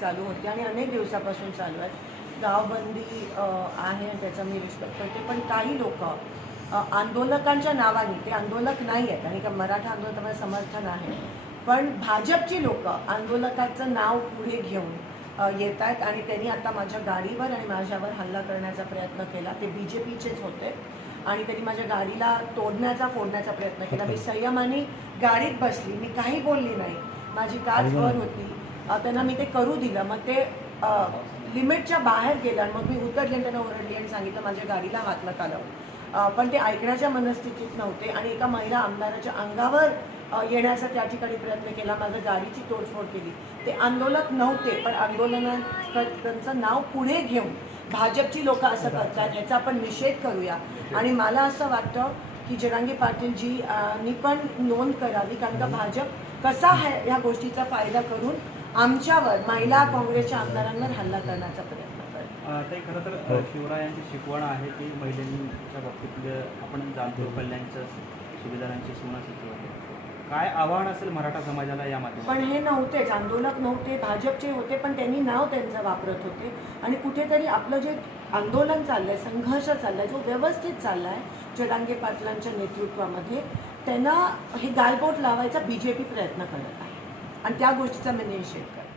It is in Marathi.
चालू होती आणि अनेक दिवसापासून चालू आहे. गावबंदी आहे त्याचा मी रिस्पेक्ट करते, पण काही लोक आंदोलकांच्या नावाने, ते आंदोलक नाही आहेत आणि का मराठा आंदोलकाला समर्थन आहे, पण भाजपची लोक आंदोलकाचं नाव पुढे घेऊन येत आहेत आणि त्यांनी आता माझ्या गाडीवर आणि माझ्यावर हल्ला करण्याचा प्रयत्न केला. ते BJPचेच होते आणि त्यांनी माझ्या गाडीला फोडण्याचा प्रयत्न केला. मी संयमाने गाडीत बसली, मी काही बोलली नाही, माझी काच वर होती, त्यांना मी ते करू दिलं. मग ते लिमिटच्या बाहेर गेलं आणि मग मी उतरले आणि त्यांना ओरडली आणि सांगितलं माझ्या गाडीला हात नका लावू. पण ते ऐकण्याच्या मनस्थितीत नव्हते आणि एका महिला आमदाराच्या अंगावर येण्याचा त्या ठिकाणी प्रयत्न केला, माझ्या गाडीची तोडफोड केली. ते आंदोलक नव्हते, पण आंदोलनाचं नाव पुढे घेऊन भाजपची लोक असं करतात, ह्याचा आपण निषेध करूया. आणि मला असं वाटतं की जरांगे पाटीलजींनी पण नोंद करावी, कारण का भाजप कसा ह्या गोष्टीचा फायदा करून आमच्यावर, महिला काँग्रेसच्या आमदारांवर हल्ला करण्याचा प्रयत्न करतो. ते खरं तर शिवरायांची शिकवण आहे की महिलांच्या बाबतीत आपण जाणतो कल्याणच्या सुविधांची सुनासिद्ध होते. काय आव्हान असेल मराठा समाजाला या माध्यमात? पण हे नव्हतेच, आंदोलक नव्हते, भाजपचे होते, पण त्यांनी नाव त्यांचं वापरत होते आणि कुठेतरी आपलं जे आंदोलन चाललंय, संघर्ष चाललाय, जो व्यवस्थित चाललाय जरांगे पाटलांच्या नेतृत्वामध्ये, त्यांना हे गालबोट लावायचा BJP प्रयत्न करत आहे आणि त्या गोष्टीचा मी निषेध करते.